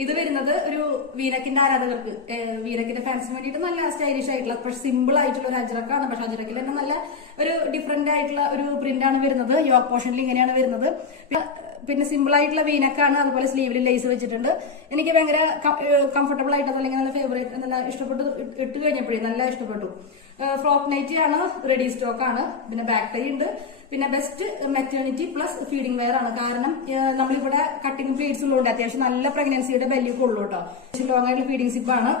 ഇത് വരുന്നത് ഒരു വീനക്കിന്റെ ആരാധകർക്ക്, വീനക്കിന്റെ ഫാൻസിന് വേണ്ടിയിട്ട് നല്ല സ്റ്റൈലിഷ് ആയിട്ടുള്ള പക്ഷെ സിമ്പിൾ ആയിട്ടുള്ള ഒരു അജ്രക്കാണ്. പക്ഷെ അജ്രക്കിൽ തന്നെ നല്ല ഒരു ഡിഫറെന്റ് ആയിട്ടുള്ള ഒരു പ്രിന്റ് ആണ് വരുന്നത്. യോക്ക് പോർഷനിൽ ഇങ്ങനെയാണ് വരുന്നത്. പിന്നെ സിമ്പിൾ ആയിട്ടുള്ള വീനക്കാണ്. അതുപോലെ സ്ലീവിൽ ലേസ് വെച്ചിട്ടുണ്ട്. എനിക്ക് ഭയങ്കര കംഫർട്ടബിൾ ആയിട്ട് അല്ലെങ്കിൽ നല്ല ഫേവറേറ്റ് നല്ല ഇഷ്ടപ്പെട്ടു. ഇട്ട് കഴിഞ്ഞപ്പോഴേ നല്ല ഇഷ്ടപ്പെട്ടു. ഫ്രോക്ക് നൈറ്റി ആണ്, റെഡി സ്റ്റോക്ക് ആണ്. പിന്നെ ബാക്ക് ടൈ ഉണ്ട്. പിന്നെ best maternity plus feeding wear ആണ്. കാരണം നമ്മളിവിടെ കട്ടിംഗ് പ്ലേറ്റ്സ് ഉള്ളതുകൊണ്ട് അത്യാവശ്യം നല്ല പ്രഗ്നൻസിയുടെ ബെല്ലിയൊക്കെ ഉള്ളൂ കേട്ടോ. ലോങ് ആയിട്ടുള്ള ഫീഡിംഗ് സിപ്പാണ്.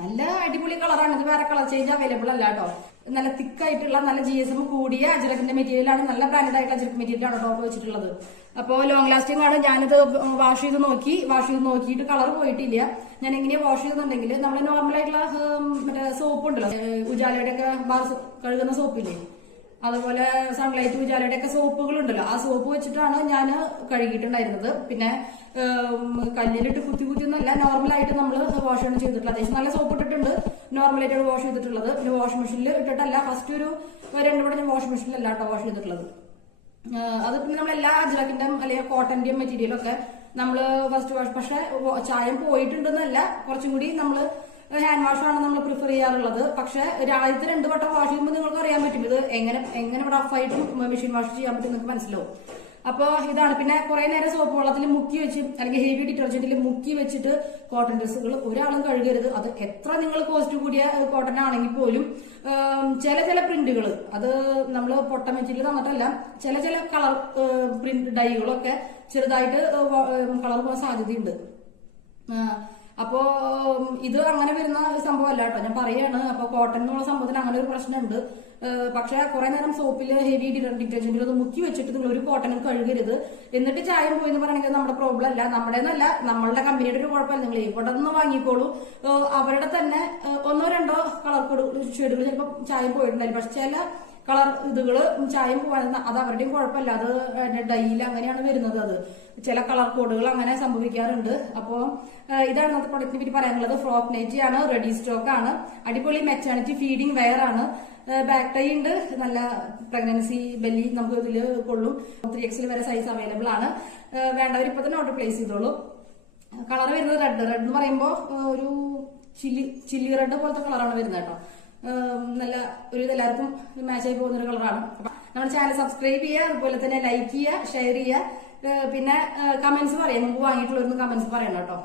നല്ല അടിപൊളി കളറാണ്. ഇത് വേറെ കളർ ചേഞ്ച് അവൈലബിൾ അല്ല കേട്ടോ. നല്ല തിക്കായിട്ടുള്ള നല്ല GSM കൂടിയ അജ്രക്കിന്റെ മെറ്റീരിയൽ ആണ്. നല്ല ബ്രാൻഡഡ് ആയിട്ടുള്ള അജ്രക്ക് മെറ്റീരിയൽ ആണ് ടോപ്പ് വെച്ചിട്ടുള്ളത്. അപ്പോൾ ലോങ് ലാസ്റ്റിംഗ് ആണ്. ഞാനിത് വാഷ് ചെയ്ത് നോക്കിയിട്ട് കളർ പോയിട്ടില്ല. ഞാൻ എങ്ങനെയാ വാഷ് ചെയ്തെന്നുണ്ടെങ്കിൽ നമ്മൾ നോർമൽ ആയിട്ടുള്ള മറ്റേ സോപ്പ് ഉണ്ടല്ലോ, ഉജാലയുടെ ഒക്കെ ബാർ കഴുകുന്ന സോപ്പില്ലേ, അതുപോലെ സൺലൈറ്റ് ഉജാലയുടെ ഒക്കെ സോപ്പുകൾ ഉണ്ടല്ലോ, ആ സോപ്പ് വെച്ചിട്ടാണ് ഞാൻ കഴുകിയിട്ടുണ്ടായിരുന്നത്. പിന്നെ കല്ലിലിട്ട് കുത്തി ഒന്നല്ല, നോർമലായിട്ട് നമ്മൾ വാഷ് ആണ് ചെയ്തിട്ടുള്ളത്. അത്യാവശ്യം നല്ല സോപ്പ് ഇട്ടിട്ടുണ്ട്. നോർമലായിട്ടാണ് വാഷ് ചെയ്തിട്ടുള്ളത്. പിന്നെ വാഷ് മെഷീനിൽ ഇട്ടിട്ടല്ല, ഫസ്റ്റ് ഒരു 2 വട്ടം ഞാൻ വാഷ് മെഷീനിലല്ല കേട്ടോ വാഷ് ചെയ്തിട്ടുള്ളത്. അത് പിന്നെ നമ്മളെല്ലാ അജ്രക്കിന്റെ അല്ലെങ്കിൽ കോട്ടന്റെയും മെറ്റീരിയലൊക്കെ നമ്മള് ഫസ്റ്റ് വാഷ്, പക്ഷെ ചായം പോയിട്ടുണ്ടെന്നല്ല, കുറച്ചും കൂടി നമ്മള് ഹാൻഡ് വാഷ് ആണ് നമ്മൾ പ്രിഫർ ചെയ്യാറുള്ളത്. പക്ഷെ ആദ്യത്തെ 2 വട്ടം വാഷ് ചെയ്യുമ്പോൾ നിങ്ങൾക്ക് അറിയാൻ പറ്റും ഇത് എങ്ങനെ റഫായിട്ടും മെഷീൻ വാഷ് ചെയ്യാൻ പറ്റും, നിങ്ങൾക്ക് മനസ്സിലാവും. അപ്പൊ ഇതാണ്. പിന്നെ കുറെ നേരം സോപ്പ് വെള്ളത്തിൽ മുക്കി വെച്ച് അല്ലെങ്കിൽ ഹെവി ഡിറ്റർജന്റിൽ മുക്കി വെച്ചിട്ട് കോട്ടൺ ഡ്രസ്സുകൾ ഒരാളും കഴുകരുത്. അത് എത്ര നിങ്ങൾ കോസ്റ്റ് കൂടിയ കോട്ടൺ ആണെങ്കിൽ പോലും ചില പ്രിന്റുകൾ, അത് നമ്മൾ പൊട്ട മെറ്റീരിയൽ തന്നിട്ടല്ല, ചില കളർ പ്രിന്റ് ഡൈകളൊക്കെ ചെറുതായിട്ട് കളർ പോകാൻ സാധ്യതയുണ്ട്. അപ്പോ ഇത് അങ്ങനെ വരുന്ന സംഭവമല്ല കേട്ടോ, ഞാൻ പറയാണ്. അപ്പൊ കോട്ടൺ എന്നുള്ള സംഭവത്തിന് അങ്ങനെ ഒരു പ്രശ്നമുണ്ട്. പക്ഷെ കുറെ നേരം സോപ്പിൽ ഹെവി ഡിറ്റർജന്റിൽ അത് മുക്കി വെച്ചിട്ട് നിങ്ങൾ ഒരു കോട്ടനും കഴുകരുത്. എന്നിട്ട് ചായം പോയി എന്ന് പറയണെങ്കിൽ നമ്മുടെ പ്രോബ്ലം അല്ല, നമ്മുടെ എന്നല്ല, നമ്മളുടെ കമ്പനിയുടെ ഒരു കുഴപ്പമില്ല. നിങ്ങൾ ഇവിടെ നിന്ന് വാങ്ങിക്കോളൂ. അവരുടെ തന്നെ 1-2 കളർ ഷെയ്ഡുകൾ ചിലപ്പോൾ ചായം പോയിട്ടുണ്ടായിരുന്നു. പക്ഷെ ചില കളർ ഇതുകള് ചായം പോകാൻ അത് അവരുടെയും കുഴപ്പമില്ല, അത് ഡൈയിൽ അങ്ങനെയാണ് വരുന്നത്. അത് ചില കളർ കോഡുകൾ അങ്ങനെ സംഭവിക്കാറുണ്ട്. അപ്പോ ഇതാണ് നമുക്ക് പ്രൊഡക്റ്റിനെ പറ്റി പറയാനുള്ളത്. ഫ്രോക്ക് നൈറ്റി ആണ്, റെഡി സ്റ്റോക്ക് ആണ്, അടിപൊളി മെറ്റേണിറ്റി ഫീഡിംഗ് വെയർ ആണ്. ബാക്ക് ടൈ ഉണ്ട്, നല്ല പ്രഗ്നൻസി ബെല്ലി നമുക്ക് ഇതിൽ കൊള്ളും. 3XL വരെ സൈസ് അവൈലബിൾ ആണ്. വേണ്ടവർ ഇപ്പൊ തന്നെ ഓർഡർ പ്ലേസ് ചെയ്തോളൂ. കളർ വരുന്നത് റെഡ് എന്ന് പറയുമ്പോൾ ഒരു ചില്ലി റെഡ് പോലത്തെ കളറാണ് വരുന്നത് കേട്ടോ. നല്ല ഒരു എല്ലാവർക്കും മാച്ചായി പോകുന്ന ഒരു കളറാണ്. അപ്പൊ നമ്മുടെ ചാനൽ സബ്സ്ക്രൈബ് ചെയ്യുക, അതുപോലെ തന്നെ ലൈക്ക് ചെയ്യുക, ഷെയർ ചെയ്യുക. പിന്നെ കമന്റ്സ് പറയാം, മുമ്പ് വാങ്ങിയിട്ടുള്ളവർക്ക് കമന്റ്സ് പറയണം കേട്ടോ.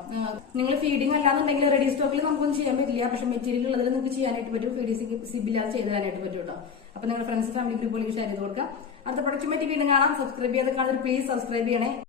നിങ്ങൾ ഫീഡിംഗ് അല്ലാന്നുണ്ടെങ്കിൽ റെഡി സ്റ്റോക്കിൽ നമുക്കൊന്നും ചെയ്യാൻ പറ്റില്ല. പക്ഷെ മെറ്റീരിയൽ ഉള്ളതിൽ നിങ്ങൾക്ക് ചെയ്യാനായിട്ട് പറ്റും. ഫീഡിംഗ് സിബില്ലാതെ ചെയ്ത് തരാനായിട്ട് പറ്റും കേട്ടോ. അപ്പൊ നിങ്ങളുടെ ഫ്രണ്ട്സ് ഫാമിലി ഗ്രൂപ്പുകളിൽ ഷെയർ ചെയ്ത് കൊടുക്കുക. അടുത്ത പ്രൊഡക്റ്റ് പറ്റി വീണ്ടും കാണാം. സബ്സ്ക്രൈബ് ചെയ്ത് കാണുന്നത് പ്ലീസ് സബ്സ്ക്രൈബ് ചെയ്യണേ.